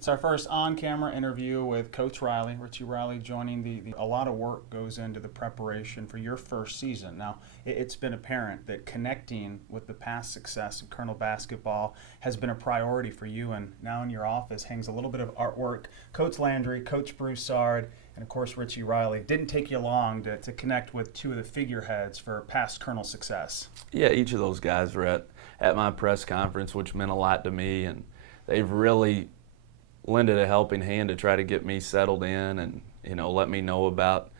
It's our first on-camera interview with Coach Riley, Richie Riley, joining a lot of work goes into the preparation for your first season. Now, it's been apparent that connecting with the past success of Colonel basketball has been a priority for you, and now in your office hangs a little bit of artwork. Coach Landry, Coach Broussard, and of course Richie Riley. Didn't take you long to connect with two of the figureheads for past Colonel success. Yeah, each of those guys were at my press conference, which meant a lot to me, and they've really lended a helping hand to try to get me settled in and, let me know about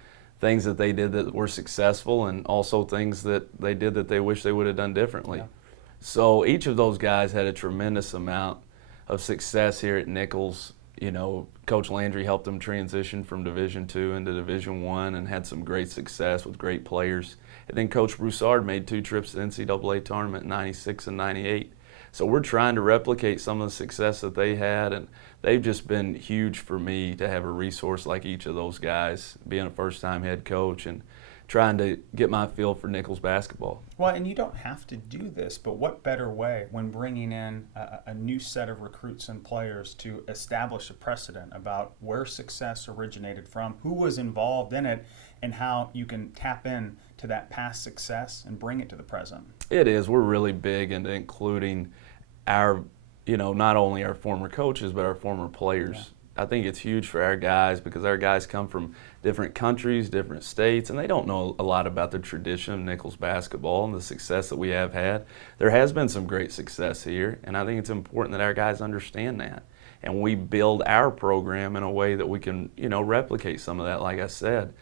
things that they did that were successful and also things that they did that they wish they would have done differently. Yeah. So each of those guys had a tremendous amount of success here at Nichols. Coach Landry helped them transition from Division II into Division I and had some great success with great players. And then Coach Broussard made 2 trips to the NCAA tournament in '96 and '98. So we're trying to replicate some of the success that they had, and they've just been huge for me to have a resource like each of those guys, being a first-time head coach and trying to get my feel for Nichols basketball. Well, and you don't have to do this, but what better way when bringing in a new set of recruits and players to establish a precedent about where success originated from, who was involved in it, and how you can tap in to that past success and bring it to the present. It is. We're really big into including our, not only our former coaches, but our former players. Yeah. I think it's huge for our guys because our guys come from different countries, different states, and they don't know a lot about the tradition of Nichols basketball and the success that we have had. There has been some great success here, and I think it's important that our guys understand that. And we build our program in a way that we can, replicate some of that, like I said.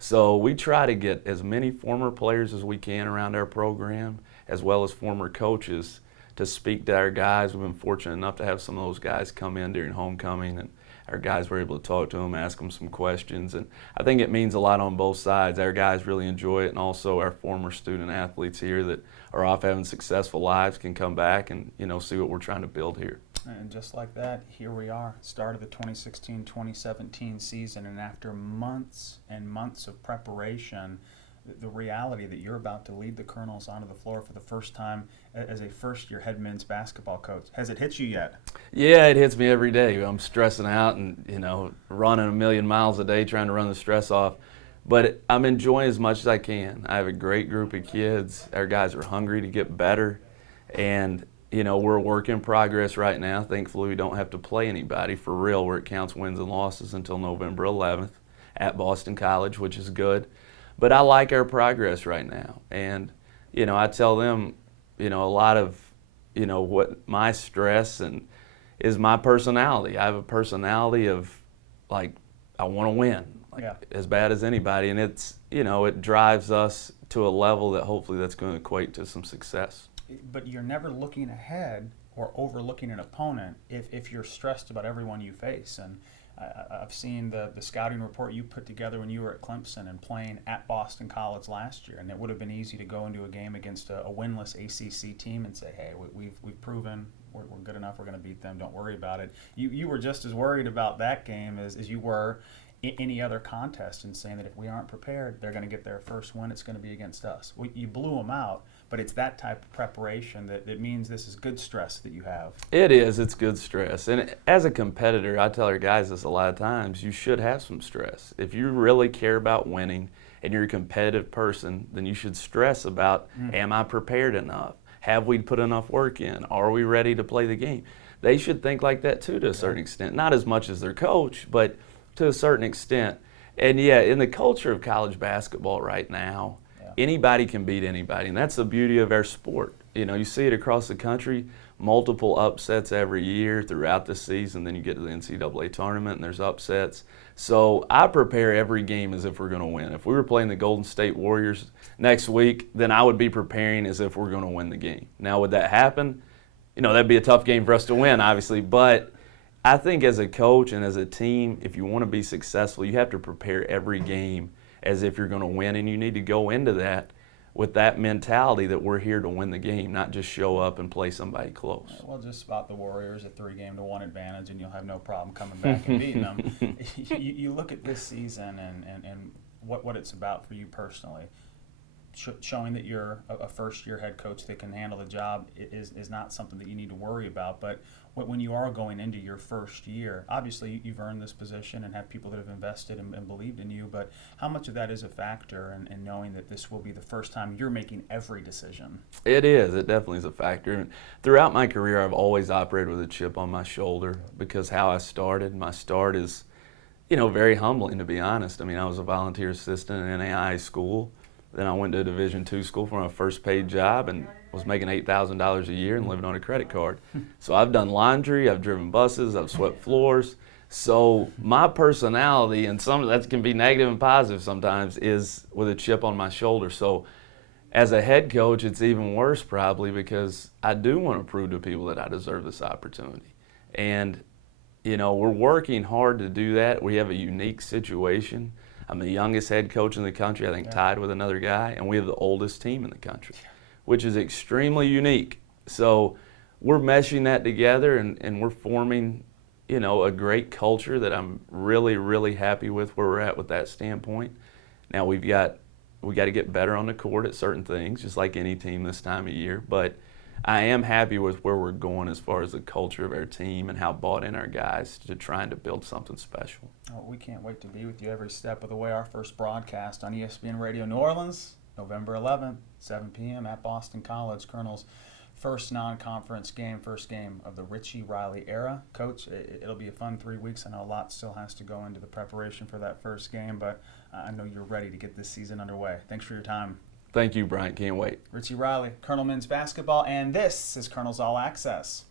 So we try to get as many former players as we can around our program, as well as former coaches, to speak to our guys. We've been fortunate enough to have some of those guys come in during homecoming, and our guys were able to talk to them, ask them some questions, and I think it means a lot on both sides. Our guys really enjoy it, and also our former student athletes here that are off having successful lives can come back and see what we're trying to build here. And just like that, here we are, start of the 2016-2017 season, and after months and months of preparation, the reality that you're about to lead the Colonels onto the floor for the first time as a first-year head men's basketball coach. Has it hit you yet? Yeah, it hits me every day. I'm stressing out and, running a million miles a day trying to run the stress off. But I'm enjoying as much as I can. I have a great group of kids. Our guys are hungry to get better. And, we're a work in progress right now. Thankfully, we don't have to play anybody for real where it counts wins and losses until November 11th at Boston College, which is good. But I like our progress right now. And, I tell them, a lot of, what my stress is my personality. I have a personality of, I want to win, as bad as anybody. And it's, it drives us to a level that hopefully that's going to equate to some success. But you're never looking ahead or overlooking an opponent if you're stressed about everyone you face. And I've seen the scouting report you put together when you were at Clemson and playing at Boston College last year, and it would have been easy to go into a game against a winless ACC team and say, hey, we've proven we're good enough, we're going to beat them, don't worry about it. You were just as worried about that game as you were any other contest, and saying that if we aren't prepared, they're going to get their first win, it's going to be against us. You blew them out, but it's that type of preparation that means this is good stress that you have. It is. It's good stress. And as a competitor, I tell our guys this a lot of times, you should have some stress. If you really care about winning and you're a competitive person, then you should stress about, am I prepared enough? Have we put enough work in? Are we ready to play the game? They should think like that too to a certain extent. Not as much as their coach, but to a certain extent. And yeah, in the culture of college basketball right now, anybody can beat anybody, and that's the beauty of our sport. You see it across the country, multiple upsets every year throughout the season. Then you get to the NCAA tournament and there's upsets. So I prepare every game as if we're going to win. If we were playing the Golden State Warriors next week, then I would be preparing as if we're going to win the game. Now, would that happen? That'd be a tough game for us to win, obviously, but I think as a coach and as a team, if you want to be successful, you have to prepare every game as if you're going to win, and you need to go into that with that mentality that we're here to win the game, not just show up and play somebody close. Well, just spot the Warriors, a 3-game-to-1 advantage, and you'll have no problem coming back and beating them. You look at this season and what it's about for you personally. showing that you're a first-year head coach that can handle the job is not something that you need to worry about. But when you are going into your first year, obviously you've earned this position and have people that have invested and believed in you, but how much of that is a factor in knowing that this will be the first time you're making every decision? It is. It definitely is a factor. And throughout my career, I've always operated with a chip on my shoulder because how I started, my start is, very humbling, to be honest. I mean, I was a volunteer assistant in NAIA school. Then I went to a Division II school for my first paid job and was making $8,000 a year and living on a credit card. So I've done laundry, I've driven buses, I've swept floors. So my personality, and some of that can be negative and positive sometimes, is with a chip on my shoulder. So as a head coach, it's even worse probably because I do want to prove to people that I deserve this opportunity. And, we're working hard to do that. We have a unique situation. I'm the youngest head coach in the country, I think tied with another guy, and we have the oldest team in the country, which is extremely unique. So we're meshing that together and we're forming, a great culture that I'm really, really happy with where we're at with that standpoint. Now we got to get better on the court at certain things, just like any team this time of year, but I am happy with where we're going as far as the culture of our team and how bought in our guys to trying to build something special. Oh, we can't wait to be with you every step of the way. Our first broadcast on ESPN Radio New Orleans, November 11th, 7 p.m. at Boston College. Colonel's first non-conference game, first game of the Richie Riley era. Coach, it'll be a fun 3 weeks. I know a lot still has to go into the preparation for that first game, but I know you're ready to get this season underway. Thanks for your time. Thank you, Bryant. Can't wait. Richie Riley, Colonel Men's Basketball, and this is Colonel's All Access.